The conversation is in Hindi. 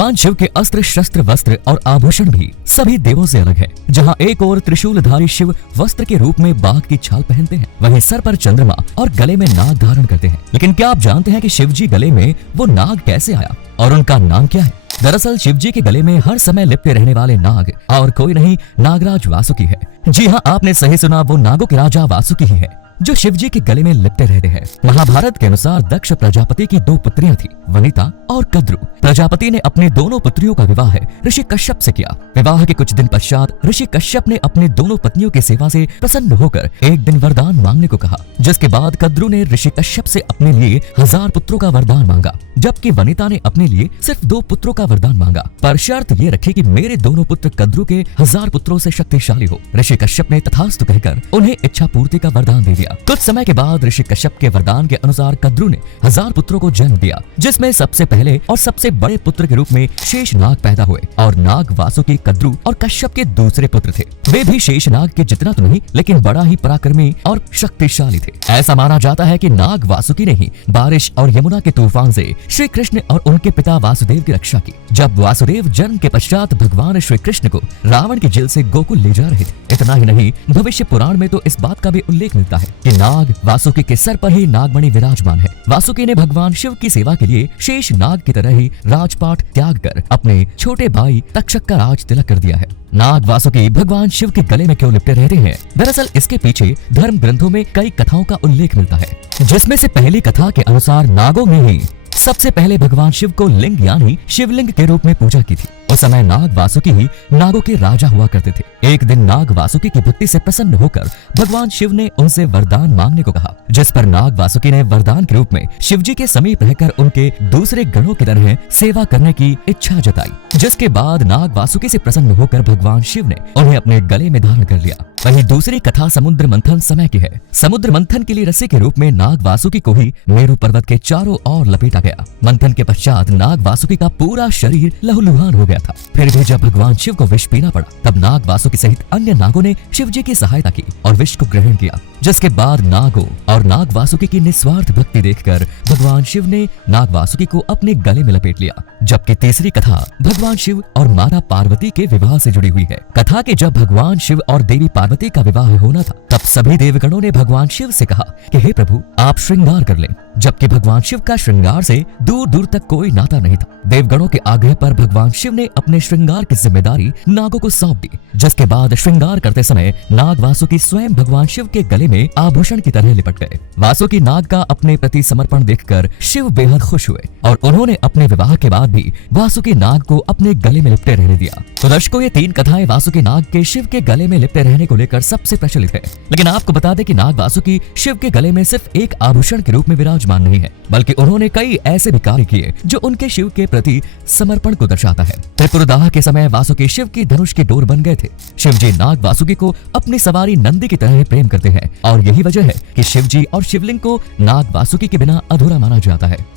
भगवान शिव के अस्त्र शस्त्र वस्त्र और आभूषण भी सभी देवों से अलग है। जहाँ एक और त्रिशूलधारी शिव वस्त्र के रूप में बाघ की छाल पहनते हैं, वहीं सर पर चंद्रमा और गले में नाग धारण करते हैं। लेकिन क्या आप जानते हैं कि शिव जी गले में वो नाग कैसे आया और उनका नाम क्या है? दरअसल शिव जी के गले में हर समय लिपटे रहने वाले नाग और कोई नहीं, नागराज वासुकी है। जी हाँ, आपने सही सुना, वो नागों के राजा वासुकी ही है जो शिव जी के गले में लिपटे रहते हैं। महाभारत के अनुसार दक्ष प्रजापति की 2 पुत्रियां थी, वनिता और कद्रु। प्रजापति ने अपने दोनों पुत्रियों का विवाह ऋषि कश्यप से किया। विवाह के कुछ दिन पश्चात ऋषि कश्यप ने अपने दोनों पत्नियों की सेवा से प्रसन्न होकर एक दिन वरदान मांगने को कहा, जिसके बाद कद्रु ने ऋषि कश्यप से अपने लिए 1000 पुत्रों का वरदान मांगा, जबकि वनिता ने अपने लिए सिर्फ 2 पुत्रों का वरदान मांगा, पर शर्त ये रखी कि मेरे दोनों पुत्र कद्रु के 1000 पुत्रों से शक्तिशाली हो। ऋषि कश्यप ने तथास्तु कहकर उन्हें इच्छा पूर्ति का वरदान दे दिया। कुछ समय के बाद ऋषि कश्यप के वरदान के अनुसार कद्रु ने 1000 पुत्रों को जन्म दिया, जिसमें सबसे पहले और सबसे बड़े पुत्र के रूप में शेषनाग पैदा हुए और नाग वासुकी कद्रु और कश्यप के दूसरे पुत्र थे। वे भी शेषनाग के जितना तो नहीं, लेकिन बड़ा ही पराक्रमी और शक्तिशाली थे। ऐसा माना जाता है कि नाग वासुकी ने ही बारिश और यमुना के तूफान से श्री कृष्ण और उनके पिता वासुदेव की रक्षा की। जब वासुदेव जन्म के पश्चात भगवान श्री कृष्ण को रावण की जेल से गोकुल ले जा रहे थे। इतना ही नहीं, भविष्य पुराण में तो इस बात का भी उल्लेख मिलता है कि नाग वासुकी के सर पर ही नागमणि विराजमान है। वासुकी ने भगवान शिव की सेवा के लिए शेष नाग की तरह ही राजपाट त्याग कर अपने छोटे भाई तक्षक का राज तिलक कर दिया है। नाग वासुकी भगवान शिव के गले में क्यों लिपटे रहते हैं? दरअसल इसके पीछे धर्म ग्रंथों में कई कथाओं का उल्लेख मिलता है, जिसमें से पहली कथा के अनुसार नागों में ही सबसे पहले भगवान शिव को लिंग यानी शिवलिंग के रूप में पूजा की थी। उस समय नाग वासुकी ही नागों के राजा हुआ करते थे। एक दिन नाग वासुकी की भक्ति से प्रसन्न होकर भगवान शिव ने उनसे वरदान मांगने को कहा, जिस पर नाग वासुकी ने वरदान के रूप में शिव जी के समीप रहकर उनके दूसरे गणों की तरह सेवा करने की इच्छा जताई। जिसके बाद नाग वासुकी से प्रसन्न होकर भगवान शिव ने उन्हें अपने गले में धारण कर लिया। वहीं दूसरी कथा समुद्र मंथन समय की है। समुद्र मंथन के लिए रस्सी के रूप में नाग वासुकी को ही मेरु पर्वत के चारों ओर लपेटा गया। मंथन के पश्चात नाग वासुकी का पूरा शरीर लहूलुहान हो गया था। फिर भी जब भगवान शिव को विष पीना पड़ा, तब नाग वासुकी सहित अन्य नागों ने शिव जी की सहायता की और विष को ग्रहण किया। जिसके बाद नागों और नाग वासुकी की निस्वार्थ भक्ति देखकर भगवान शिव ने नाग वासुकी को अपने गले में लपेट लिया। जबकि तीसरी कथा भगवान शिव और माता पार्वती के विवाह से जुड़ी हुई है। कथा के जब भगवान शिव और देवी पार्वती का विवाह होना था, तब सभी देवगणों ने भगवान शिव से कहा कि हे प्रभु, आप श्रृंगार कर लें। जबकि भगवान शिव का श्रृंगार से दूर दूर तक कोई नाता नहीं था। देवगणों के आग्रह पर भगवान शिव ने अपने श्रृंगार की जिम्मेदारी नागों को सौंप दी। जिसके बाद श्रृंगार करते समय नाग वासुकी स्वयं भगवान शिव के गले में आभूषण की तरह लिपट गए। वासुकी नाग का अपने प्रति समर्पण देखकर शिव बेहद खुश हुए और उन्होंने अपने विवाह के बाद भी वासुकी नाग को अपने गले में लिपटे रहने दिया। तो दर्शकों, ये 3 कथाएं वासुकी नाग के शिव के गले में लिपटे रहने को लेकर सबसे प्रचलित है। लेकिन आपको बता दें कि नाग वासुकी शिव के गले में सिर्फ एक आभूषण के रूप में विराजमान नहीं है, बल्कि उन्होंने कई ऐसे भी कार्य किए जो उनके शिव के प्रति समर्पण को दर्शाता है। त्रिपुरदाह के समय वासुकी शिव की धनुष की डोर बन गए थे। शिव जी नाग वासुकी को अपनी सवारी नंदी की तरह प्रेम करते हैं और यही वजह है कि शिव जी और शिवलिंग को नाग वासुकी के बिना अधूरा माना जाता है।